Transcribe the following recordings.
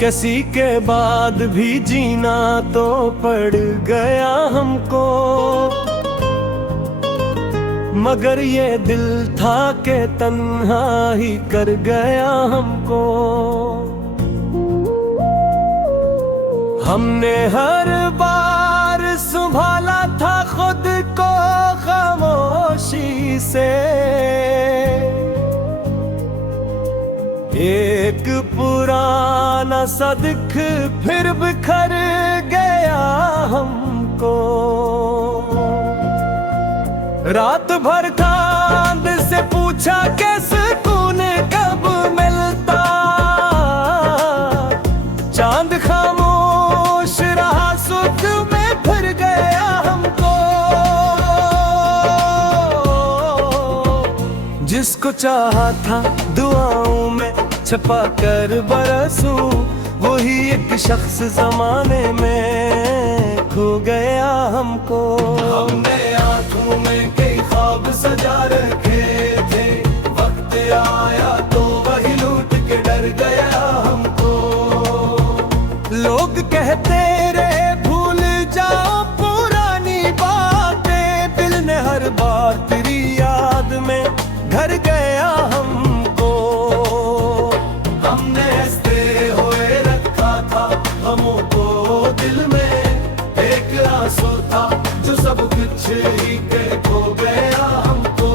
किसी के बाद भी जीना तो पड़ गया हमको, मगर ये दिल था के तन्हा ही कर गया हमको। हमने हर बार संभाला था खुद को खामोशी से, एक पुराना सा दुख फिर बिखर गया हमको। रात भर चांद से पूछा कि सुकून कब मिलता, चांद खामोश रहा सुख में फिर गया हमको। जिसको चाहा था दुआओं में छपा कर बरसूं, वही एक शख्स जमाने में खो गया हमको। हमने आंखों में कई ख्वाब सजा रखे थे, वक्त आया तो वही लूट के डर गया हमको। लोग कहते रहे भूल जाओ पुरानी बातें, दिल ने हर बार तेरी याद में घर गया हमको। हमने हंसते हुए रखा था गमों को दिल में, एक आंसू था जो सब कुछ ही के खो गया हमको।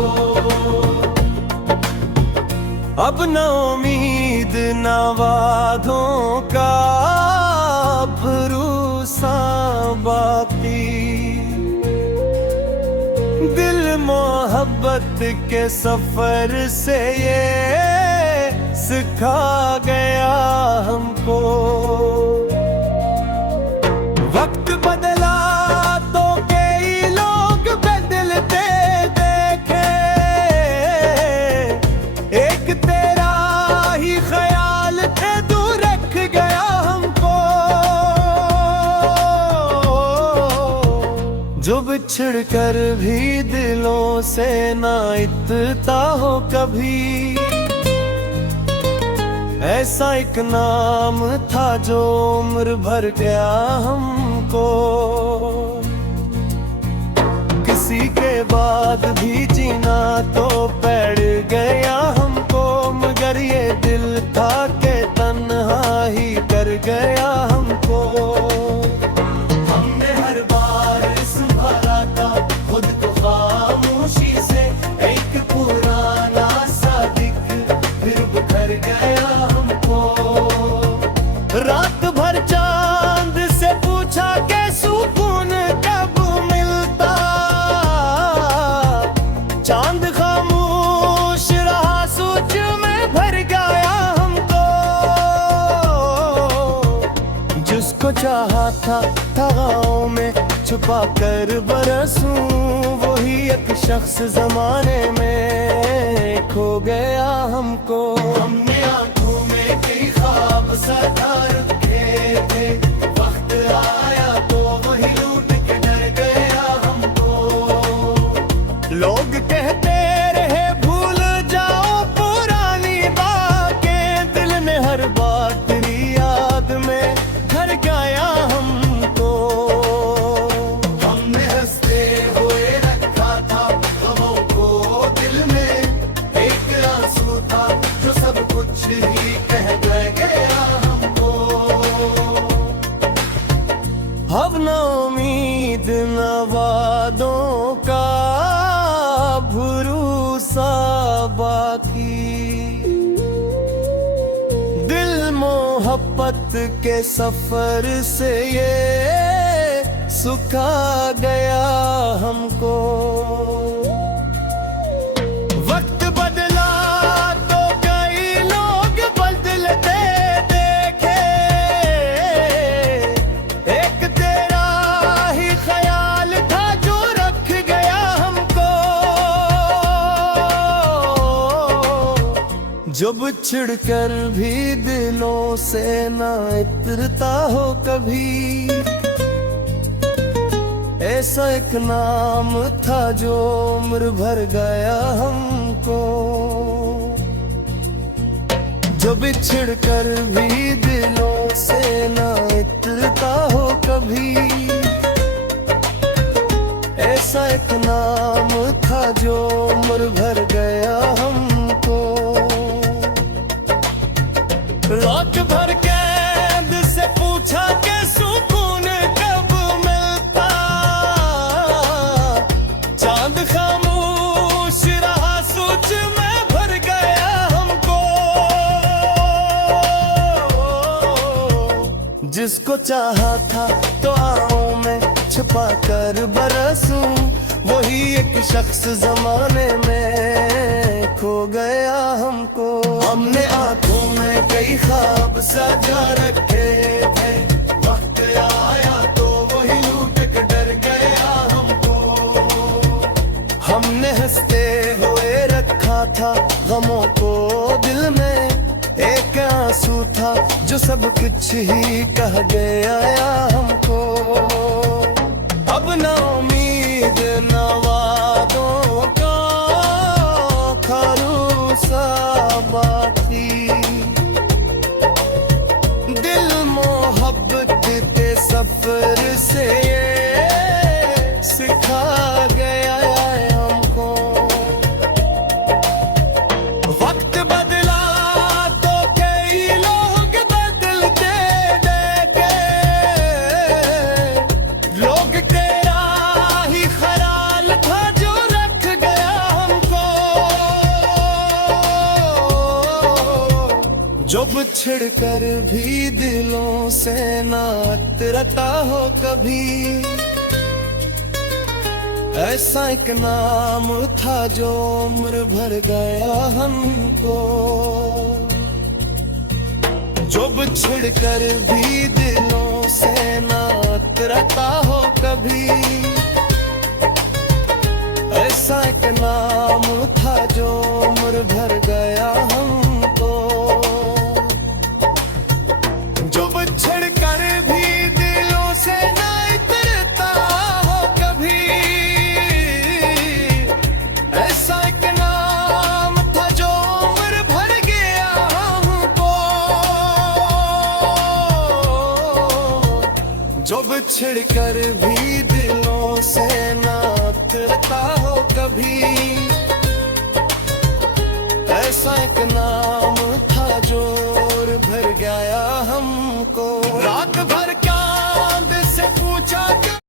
अब न उम्मीद न वादों का भरोसा बाकी, दिल मोहब्बत के सफर से ये सिखा गया हमको। वक्त बदला तो कई लोग बदलते देखे, एक तेरा ही ख्याल थे दूर रख गया हमको। जो बिछड़ कर भी दिलों से ना इतता हो कभी, ऐसा एक नाम था जो उम्र भर गया हमको। किसी के बाद भी जीना तो पड़ गया हमको, मगर ये दिल था के तन्हा ही कर गया हमको। हमने हर बार संभाला था खुद को खामोशी से, एक पुराना सा दिख फिर बिखर गया हमको। रात भर चांद से पूछा कि सुकून कब मिलता, चांद खामोश रहा सोच में भर गया हमको। जिसको चाहा था गाँव में छुपा कर बरसूं, वही एक शख्स जमाने में खो गया हमको। हमने आंखों में कई ख्वाब सजा रखे थे, वक्त आया तो वही लूट के डर गया हमको। लोग कहते रहे भूल जाओ पुरानी बातें, दिल ने हर बार तेरी याद में घर गया हमको। हमने हंसते हुए रखा था गमों को दिल में, एक आंसू था जो सब कुछ ही कह गया हमको। अब न उम्मीद न वादों का भरोसा बाकी, दिल मोहब्बत के सफर से ये सुखा गया हमको। वक्त बदला तो कई लोग बदलते देखे, एक तेरा ही ख्याल था जो रख गया हमको। जो बिछड़ कर भी दिलों से ना इतरता हो कभी, ऐसा एक नाम था जो उम्र भर गया हमको, जो बिछड़ कर भी दिलों से ना इतरता हो कभी। ऐसा एक नाम था जो उम्र भर गया हमको, रात भर कैद से पूछा के सुकून कब मिलता, चांद खामोश रहा सोच में भर गया हमको। जिसको चाहा था तो आँखों में छुपा कर बरसूं, वही एक शख्स जमाने में खो गया हमको। हमने आंखों में कई ख्वाब सजा रखे थे, वक्त आया तो वही लूट के डर गया हमको। हमने हंसते हुए रखा था गमों को दिल में, एक आंसू था जो सब कुछ ही कह गया हमको। अब ना उम्मीद ना वादों का भरोसा बाकी, दिल मोहब्बत के सफर से ये सिखा गया हमको। वक्त बदला तो कई लोग बदलते गए, लोग तेरा ही ख्याल था जो रख गया हमको। जो बिछड़ कर भी दिलों से ना उतरता हो कभी, ऐसा एक नाम था जो उम्र भर गया हमको। जो बिछड़ कर भी दिलों से ना उतरता हो कभी, ऐसा एक नाम था जो उम्र भर गया हमको। जो बिछड़ कर भी दिलों से ना उतरता हो कभी, ऐसा एक नाम था जो उम्र भर गया हमको। जो बिछड़ कर भी दिलों से ना उतरता हो कभी, ऐसा एक नाम था जो उम्र भर गया हमको। रात भर चांद से पूछा